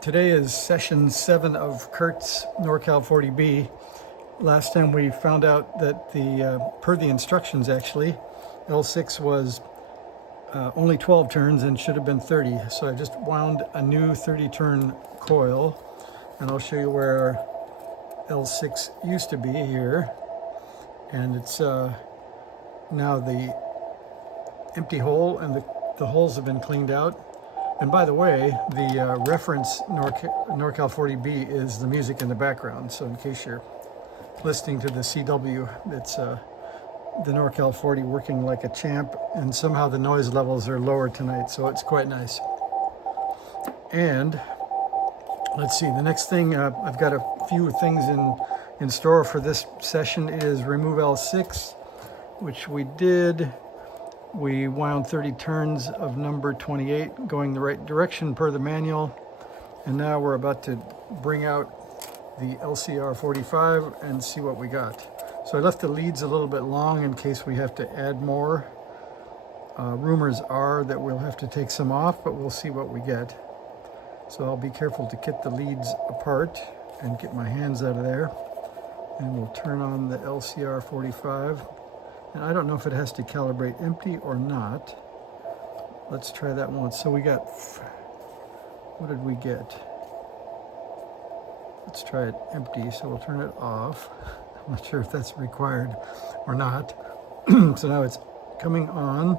Today is session 7 of Curt's NorCal 40B. Last time we found out that per the instructions actually, L6 was only 12 turns and should have been 30. So I just wound a new 30 turn coil, and I'll show you where L6 used to be here. And it's now the empty hole, and the holes have been cleaned out. And by the way, the reference NorCal 40B is the music in the background. So in case you're listening to the CW, it's the NorCal 40 working like a champ, and somehow the noise levels are lower tonight, so it's quite nice. And let's see, the next thing, I've got a few things in store for this session is remove L6, which we did. We wound 30 turns of number 28 going the right direction per the manual. And now we're about to bring out the LCR 45 and see what we got. So I left the leads a little bit long in case we have to add more. Rumors are that we'll have to take some off, but we'll see what we get. So I'll be careful to get the leads apart and get my hands out of there. And we'll turn on the LCR 45. And I don't know if it has to calibrate empty or not. Let's try that one. So we got, what did we get? Let's try it empty, so we'll turn it off. I'm not sure if that's required or not. So now it's coming on,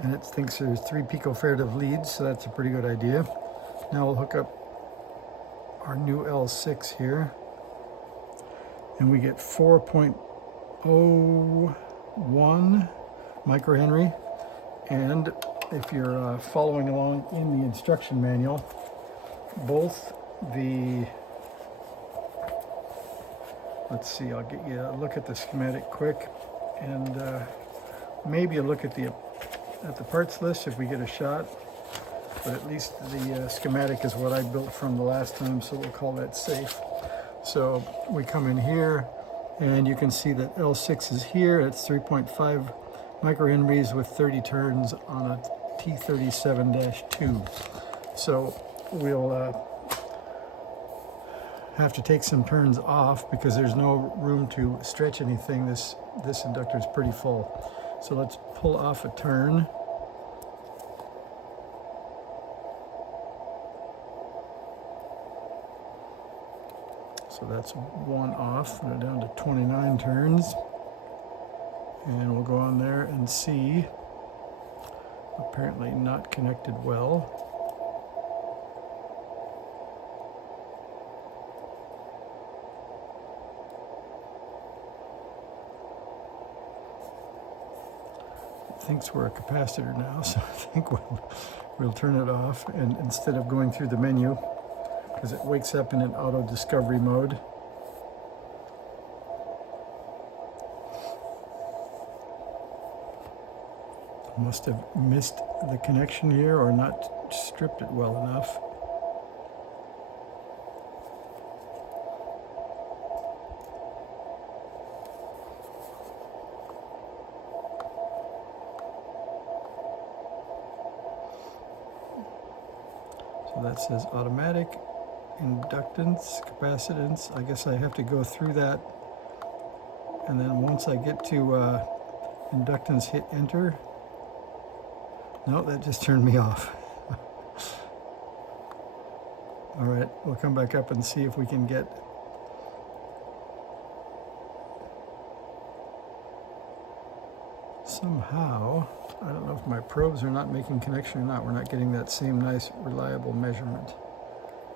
and it thinks there's 3 picofarad of leads, so that's a pretty good idea. Now we'll hook up our new L6 here, and we get 4.01 microhenry. And if you're following along in the instruction manual, both the, let's see, I'll get you a look at the schematic quick, and maybe a look at the parts list if we get a shot, but at least the schematic is what I built from the last time, so we'll call that safe. So we come in here, and you can see that L6 is here. It's 3.5 microhenries with 30 turns on a T37-2. So we'll have to take some turns off because there's no room to stretch anything. This inductor is pretty full. So let's pull off a turn. So that's one off. We're down to 29 turns. And we'll go on there and see. Apparently not connected well. It thinks we're a capacitor now, so I think we'll turn it off, and instead of going through the menu, because it wakes up in an auto discovery mode. Must have missed the connection here or not stripped it well enough. So that says automatic, inductance, capacitance. I guess I have to go through that, and then once I get to inductance, hit enter. No, that just turned me off. All right, we'll come back up and see if we can get somehow, I don't know if my probes are not making connection or not. We're not getting that same nice reliable measurement.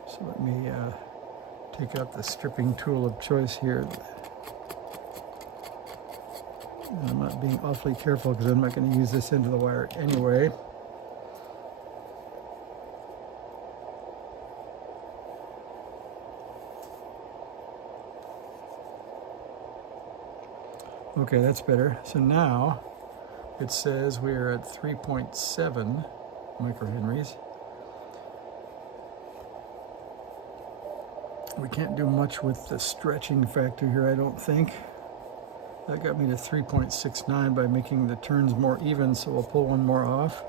So let me take out the stripping tool of choice here. And I'm not being awfully careful because I'm not going to use this end of the wire anyway. Okay, that's better. So now it says we're at 3.7 microhenries. We can't do much with the stretching factor here, I don't think. That got me to 3.69 by making the turns more even, so we'll pull one more off.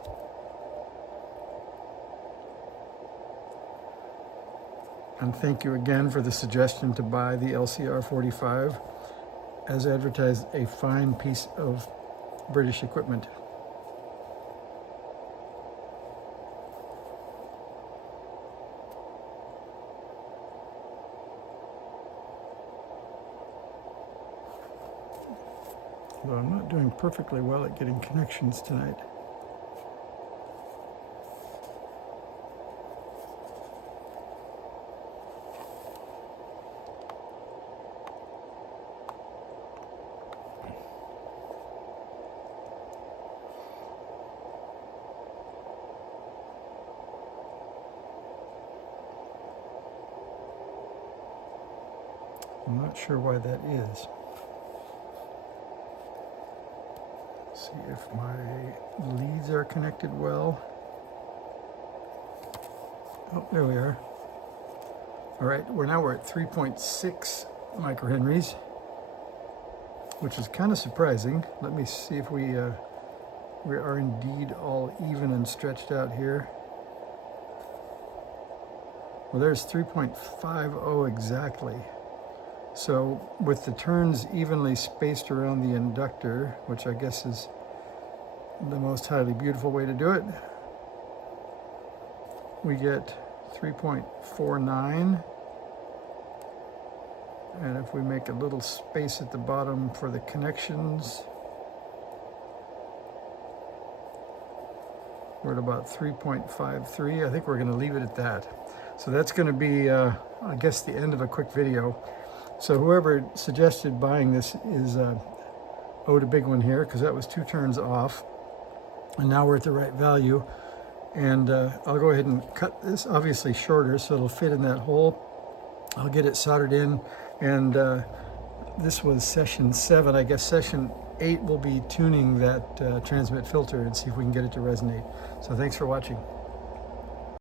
And thank you again for the suggestion to buy the LCR 45. As advertised, a fine piece of British equipment. Though I'm not doing perfectly well at getting connections tonight. I'm not sure why that is. See if my leads are connected well. Oh, there we are. All right, we're at 3.6 microhenries, which is kind of surprising. Let me see if we are indeed all even and stretched out here. Well, there's 3.50 exactly. So with the turns evenly spaced around the inductor, which I guess is the most highly beautiful way to do it, we get 3.49. And if we make a little space at the bottom for the connections, we're at about 3.53. I think we're going to leave it at that. So that's going to be, I guess, the end of a quick video. So whoever suggested buying this is owed a big one here, because that was 2 turns off. And now we're at the right value. And I'll go ahead and cut this obviously shorter so it'll fit in that hole. I'll get it soldered in. And this was session 7. I guess session 8 will be tuning that transmit filter and see if we can get it to resonate. So thanks for watching.